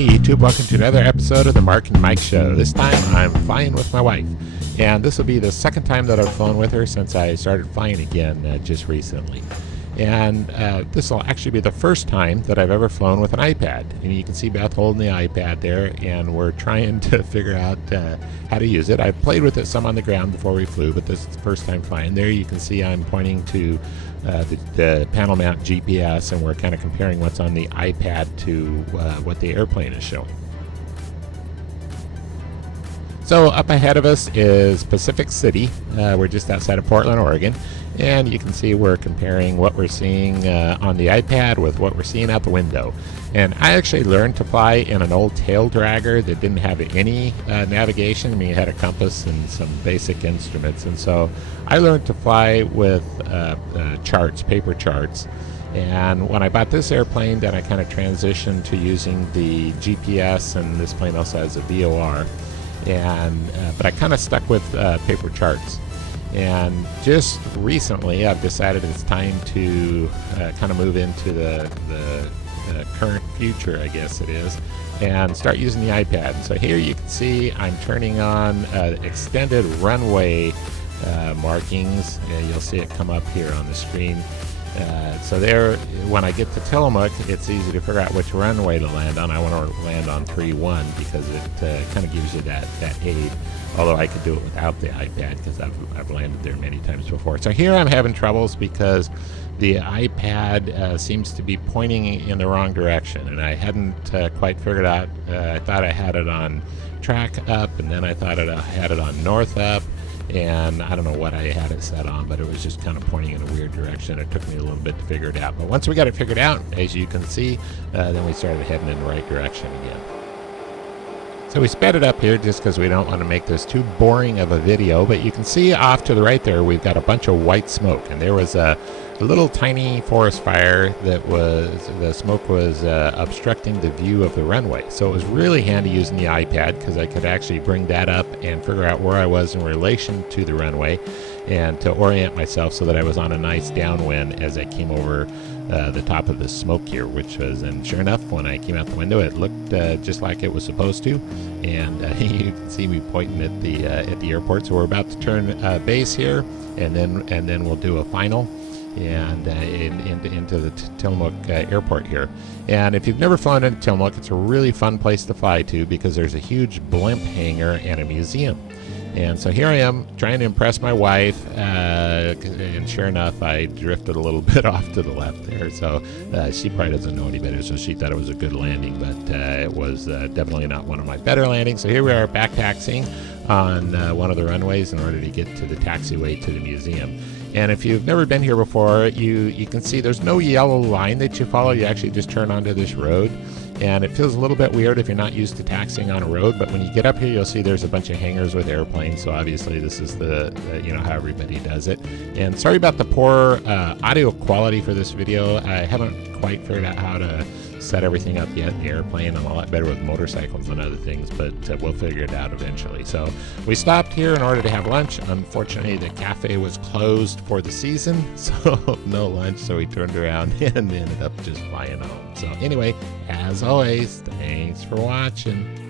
Hey YouTube, welcome to another episode of the Mark and Mike Show. This time I'm flying with my wife, and this will be the second time that I've flown with her since I started flying again just recently. And this will actually be the first time that I've ever flown with an iPad. And you can see Beth holding the iPad there, and we're trying to figure out how to use it. I played with it some on the ground before we flew, but this is the first time flying. There you can see I'm pointing to the panel mount GPS, and we're kind of comparing what's on the iPad to what the airplane is showing. So up ahead of us is Pacific City. We're just outside of Portland, Oregon. And you can see we're comparing what we're seeing on the iPad with what we're seeing out the window. And I actually learned to fly in an old tail dragger that didn't have any navigation. I mean, it had a compass and some basic instruments. And so I learned to fly with charts, paper charts. And when I bought this airplane, then I kind of transitioned to using the GPS, and this plane also has a VOR. But I kind of stuck with paper charts. And just recently, I've decided it's time to kind of move into the current future, I guess it is, and start using the iPad. So here you can see I'm turning on extended runway markings. You'll see it come up here on the screen. So there, when I get to Tillamook, it's easy to figure out which runway to land on. I want to land on 3-1 because it kind of gives you that aid. Although I could do it without the iPad because I've landed there many times before. So here I'm having troubles because the iPad seems to be pointing in the wrong direction, and I hadn't quite figured out. I thought I had it on track up, and then I thought I had it on north up. And I don't know what I had it set on, but it was just kind of pointing in a weird direction. It took me a little bit to figure it out. But once we got it figured out, as you can see, then we started heading in the right direction again. So we sped it up here just because we don't want to make this too boring of a video. But you can see off to the right there, we've got a bunch of white smoke. And there was a little tiny forest fire that the smoke was obstructing the view of the runway. So it was really handy using the iPad because I could actually bring that up and figure out where I was in relation to the runway and to orient myself so that I was on a nice downwind as I came over the top of the smoke here, which was, and sure enough, when I came out the window, it looked just like it was supposed to. And you can see me pointing at the airport. So we're about to turn base here, and then we'll do a final and into the Tillamook airport here. And if you've never flown into Tillamook, it's a really fun place to fly to because there's a huge blimp hangar and a museum. And so here I am trying to impress my wife, and sure enough, I drifted a little bit off to the left there. So she probably doesn't know any better, so she thought it was a good landing, but it was definitely not one of my better landings. So here we are back taxiing on one of the runways in order to get to the taxiway to the museum. And if you've never been here before, you can see there's no yellow line that you follow. You actually just turn onto this road. And it feels a little bit weird if you're not used to taxiing on a road, but when you get up here, you'll see there's a bunch of hangars with airplanes. So obviously this is the how everybody does it. And sorry about the poor audio quality for this video. I haven't quite figured out how to set everything up yet in the airplane. I'm a lot better with motorcycles and other things, but we'll figure it out eventually. So we stopped here in order to have lunch. Unfortunately, the cafe was closed for the season, so no lunch. So we turned around and ended up just flying home. So anyway, as always, thanks for watching.